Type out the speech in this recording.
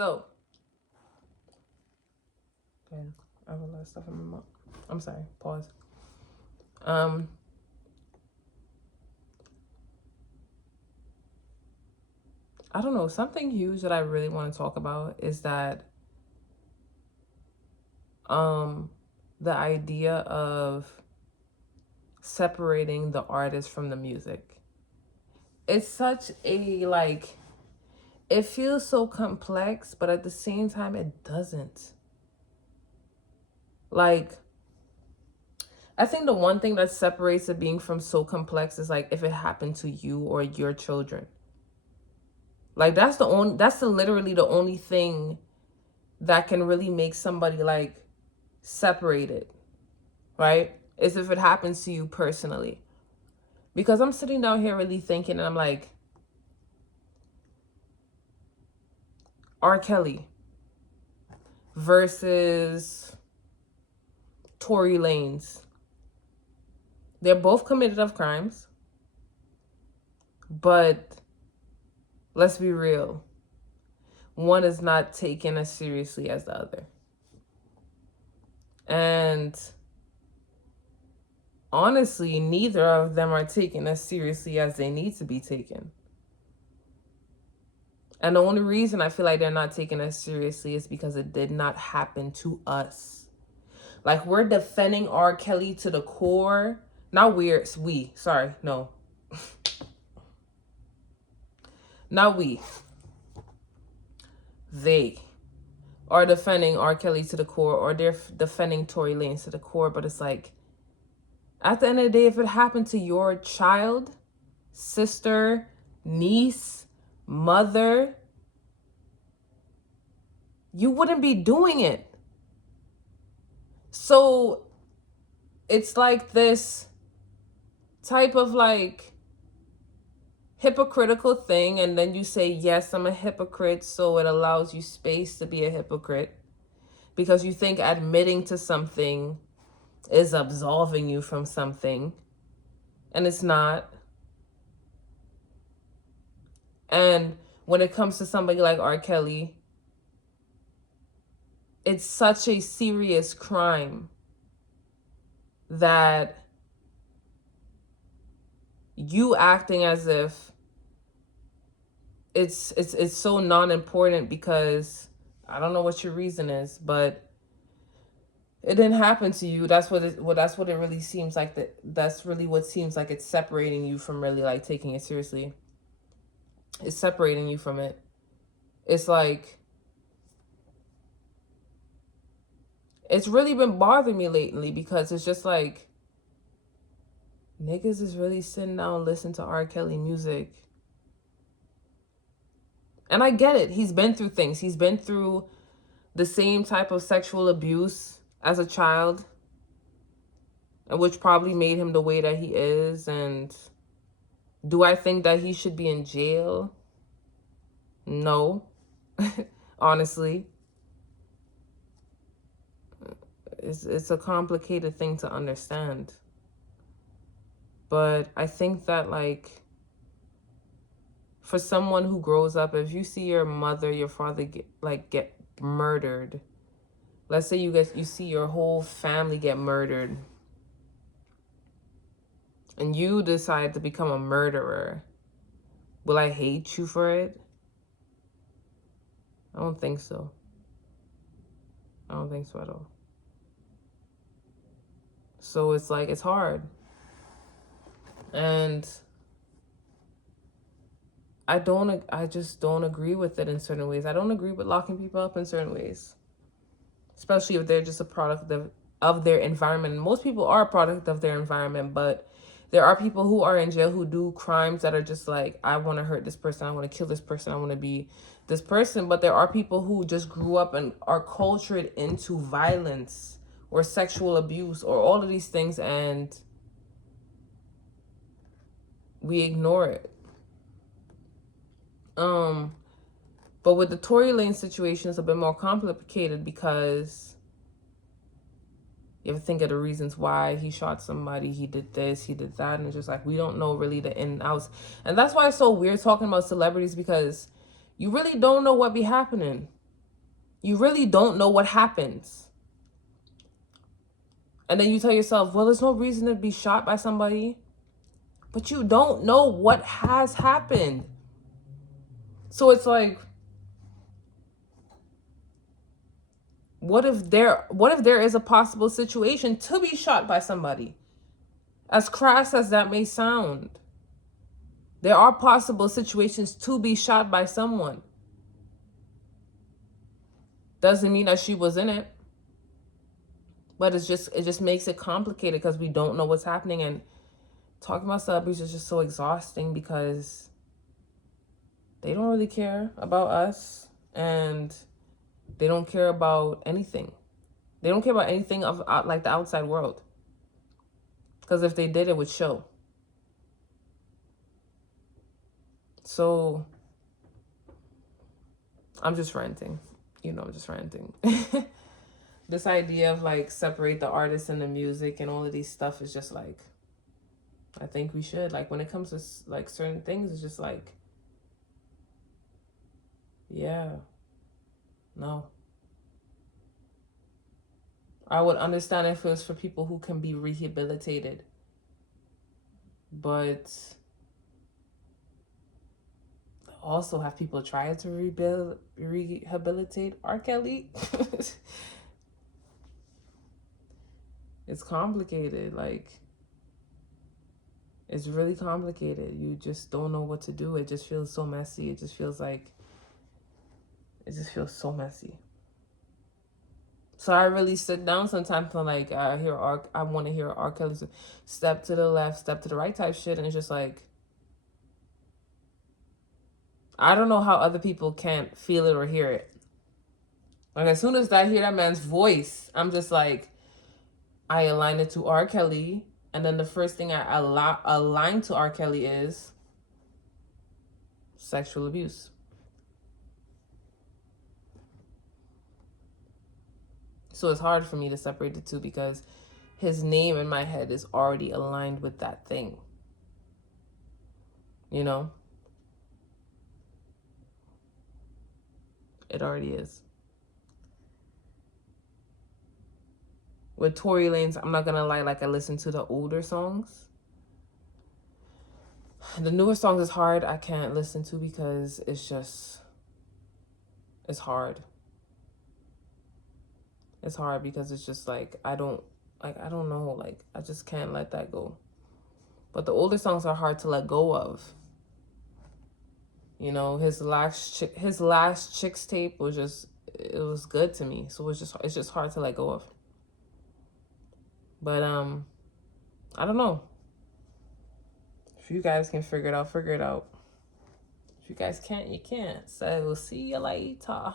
So, okay, I have a lot of stuff in my mouth. I'm sorry. Pause. Um, I don't know. Something huge that I really want to talk about is that um, the idea of separating the artist from the music. It's such a like. It feels so complex, but at the same time, it doesn't. Like, I think the one thing that separates it being from so complex is like if it happened to you or your children. Like that's literally the only thing that can really make somebody like separated, right? Is if it happens to you personally. Because I'm sitting down here really thinking and I'm like, R. Kelly versus Tory Lanez. They're both committed of crimes, but let's be real. One is not taken as seriously as the other. And honestly, neither of them are taken as seriously as they need to be taken. And the only reason I feel like they're not taken as seriously is because it did not happen to us. Like, we're defending R. Kelly to the core. Not sorry, no. Not we. They are defending R. Kelly to the core, or they're defending Tory Lanez to the core. But it's like, at the end of the day, if it happened to your child, sister, niece, mother, you wouldn't be doing it. So it's like this type of like hypocritical thing, and then you say, yes, I'm a hypocrite, so it allows you space to be a hypocrite because you think admitting to something is absolving you from something, and it's not. And when it comes to somebody like R. Kelly, it's such a serious crime that you acting as if it's so non-important because I don't know what your reason is, but it didn't happen to you. That's what it really seems like. That's really what seems like it's separating you from really like taking it seriously. It's separating you from it. It's like, it's really been bothering me lately because it's just like, niggas is really sitting down and listening to R. Kelly music. And I get it. He's been through things. He's been through the same type of sexual abuse as a child, which probably made him the way that he is. And do I think that he should be in jail? No. Honestly. It's a complicated thing to understand. But I think that like, for someone who grows up, if you see your mother, your father get murdered, let's say you see your whole family get murdered, and you decide to become a murderer, will I hate you for it? I don't think so. I don't think so at all. So it's like, it's hard. And I just don't agree with it in certain ways. I don't agree with locking people up in certain ways. Especially if they're just a product of their environment. And most people are a product of their environment, but there are people who are in jail who do crimes that are just like, I want to hurt this person, I want to kill this person, I want to be this person. But there are people who just grew up and are cultured into violence or sexual abuse or all of these things, and we ignore it. But with the Tory Lanez situation, it's a bit more complicated because you ever think of the reasons why he shot somebody, he did this, he did that, and it's just like, we don't know really the in and outs. And that's why it's so weird talking about celebrities, because you really don't know what be happening. You really don't know what happens. And then you tell yourself, well, there's no reason to be shot by somebody. But you don't know what has happened. So it's like, what if there is a possible situation to be shot by somebody? As crass as that may sound, there are possible situations to be shot by someone. Doesn't mean that she was in it. But it just makes it complicated because we don't know what's happening. And talking about celebrities is just so exhausting because they don't really care about us, and they don't care about anything. They don't care about anything of like the outside world. Because if they did, it would show. So I'm just ranting. I'm just ranting. This idea of like separate the artist and the music and all of these stuff is just like, I think we should. Like when it comes to like certain things, it's just like, yeah, no. I would understand if it was for people who can be rehabilitated. But also have people try to rehabilitate R. Kelly. It's complicated. Like, it's really complicated. You just don't know what to do. It just feels so messy. It just feels so messy. So I really sit down sometimes and like I want to hear R. Kelly's step to the left, step to the right type shit, and it's just like, I don't know how other people can't feel it or hear it. Like as soon as I hear that man's voice, I'm just like, I align it to R. Kelly, and then the first thing I align to R. Kelly is sexual abuse. So it's hard for me to separate the two because his name in my head is already aligned with that thing. It already is. With Tory Lanez, I'm not gonna lie, like I listen to the older songs. The newer songs is hard. I can't listen to because it's hard. It's hard because it's just like, I don't know, like I just can't let that go. But the older songs are hard to let go of. His last Chicks tape was it was good to me. So it's just hard to let go of. But I don't know. If you guys can figure it out, figure it out. If you guys can't, you can't. So we'll see you later.